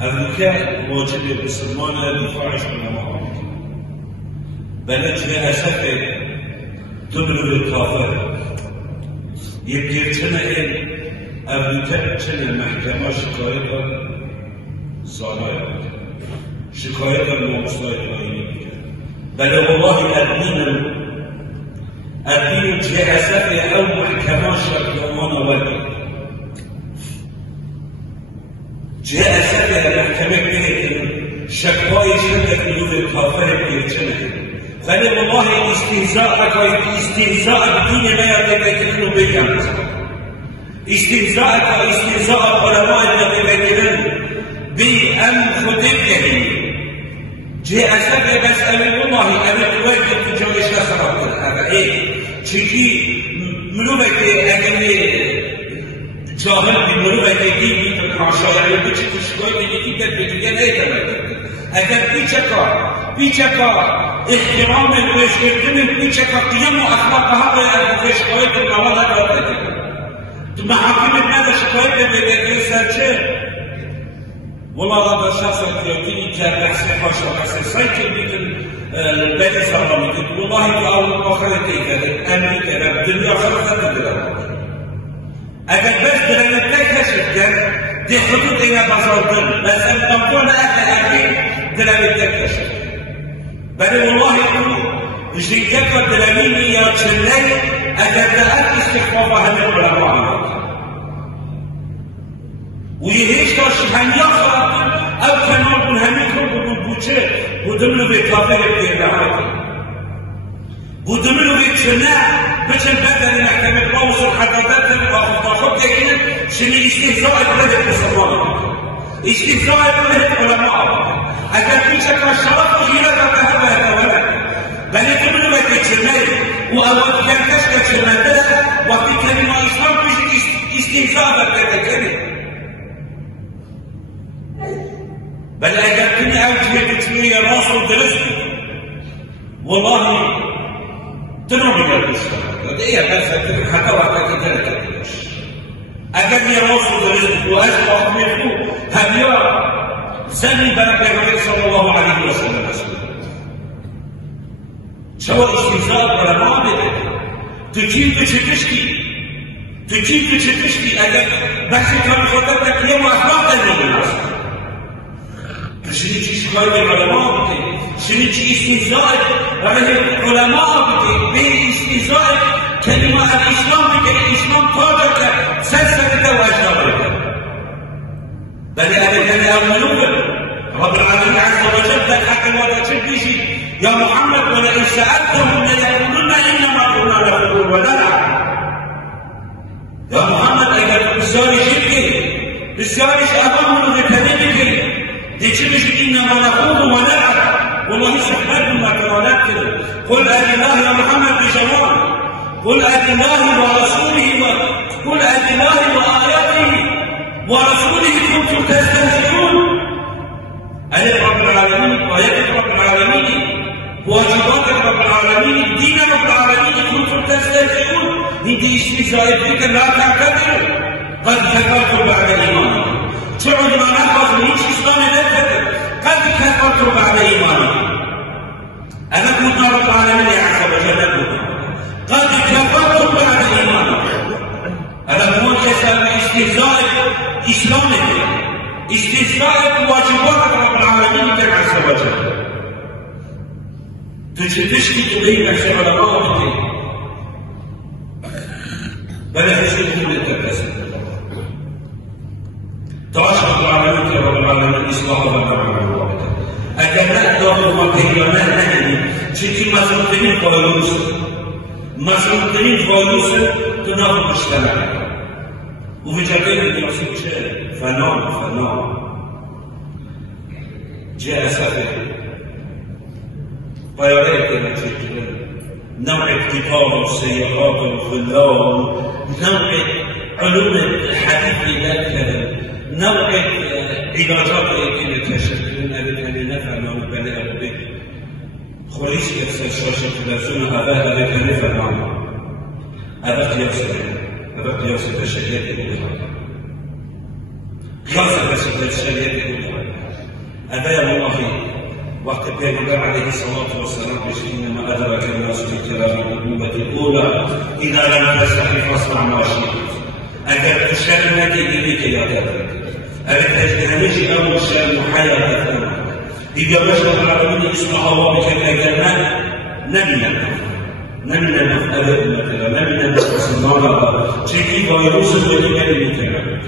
امریکا واجب مسلمان دفاعش علماء بلد للأسف تبرر كافر يبيرتنا امریکا چنین محکمه شکایت ناموسای پایینی میکرد. بله والله الدین جلسه او محکمه شکایمان ولی جلسه محکمه بگیرد شکای شد حدود کافر بیرچنه ولی والله استهزاء بدین نیاده بگیرن و بگم استهزاء علماء بگیرن بی ام خودی جلسه مسئله والله انا تواجد تجارش خراب هذا چیزی ملوبتی اگر جاهل بملوبتی دیگی تو کاشایی به چه شکایت دیگی در دیگه نیامد اگر بیچکا احترام پیش کردن بیچکا قیام و اخلاق حق از شکایت نوالا دارد تو محاکم نداره شکایت بگیری سرچه والله هذا شخص يعطيني كبحث بحث سايكل يمكن بالي صار يمكن والله او اخرتي كذا امريكا الدنيا خلصت الدنيا اگر بس بدنا نكتشف دي حدود الى بازار بس الطنطون اكل دلالة نكتشف بل والله جيكا دلاليني يا تشلي اگر دلالة استخفافها من العلماء ويهيش توش هنيا او كانوا هنيكم بوچه بودملو بكافر بيدعوتي بودملو بكنا بچن بدل محكمة باوصل حدادات الأخطاء كأنه شنو استهزاء البلد بسلام استهزاء البلد علماء اگر بيشكا شرط وجيلة بهذا الولد بل يدملو بكنا وأول ينكش كتشمدد وقت كلمة إسلام بيجي استهزاء بالبلد بل أجبتني أوجه بتنوية راس ودرسني والله تنوبي بالبشرة إيه بس حتى وقتك تلك أجبني راس ودرسني وأسفق منه هبيا زني بنك النبي صلى الله عليه وسلم شو استهزاء علماء بده تجيب بتشتشكي أجب بس كان خطتك يوم أخلاق النبي شنو شكاية العلماء بتي شنو استهزاء العلماء بتي باستهزاء كلمة الإسلام بتي الإسلام طاقة سلسلة وأجنبه بل أبدا يؤمنون رب العالمين عز وجل الحق ولا تشبيشي يا محمد ولئن سألتهم ليقولن إنما كنا نخوض ونلعب يا محمد أجل بسياري شركه بسياري أمامهم بتنبيه ليش إنما نخوض ونلعب والله سبحانه ما كرامات قل أدي الله يا محمد بجواب قل أدي الله ورسوله قل أدي الله وآياته ورسوله كنتم تستهزئون آيات رب العالمين وآيات رب العالمين واجبات رب العالمين دين رب العالمين كنتم تستهزئون انت استهزاء بك لا تعتذروا قد كفرتم بعد إيمانكم تعود ما نحفظ من هيش إسلام نفذ قد كفرتم بعد إيمانكم أنا كنت رب العالمين عز وجل قد كفرتم بعد إيمانكم أنا كنت استهزاء إسلامك استهزاء واجبات رب العالمين عز وجل تشتكي تبين نفسك على الله بل تشتكي من التكاسل رب العالمين إصلاح لنا العالمين أجمعت الله وكيلنا نحن شكي مسلطين فالوس تناظر الشارع وفي جبين يوصل شيء فنام جاء سفر طيارات نوع ابتكار السيارات والخلال نوع علوم الحديث لا كلام نوع علاجات التي تشكلون أبدا نفعنا وبلاء به خليش يكسر شاشة تلفزيون هذا بكلفة معنا هذا قياس البشرية قياس البشرية أبايا والله وقت پیغمبر علیه الصلاة والسلام بشه إنما أدرك الناس بالكلام النبوة الأولى إذا لم تستحي فاصنع ما شئت. أجر الشأن نتيجة که یادت اگر تجدهنشی أول شأن حياتنا إذا بشر العالمين يسمع الله بكلمة نبينا أبدا مثلا نبينا نفس النار شيء فيروس الذي كان يتكلم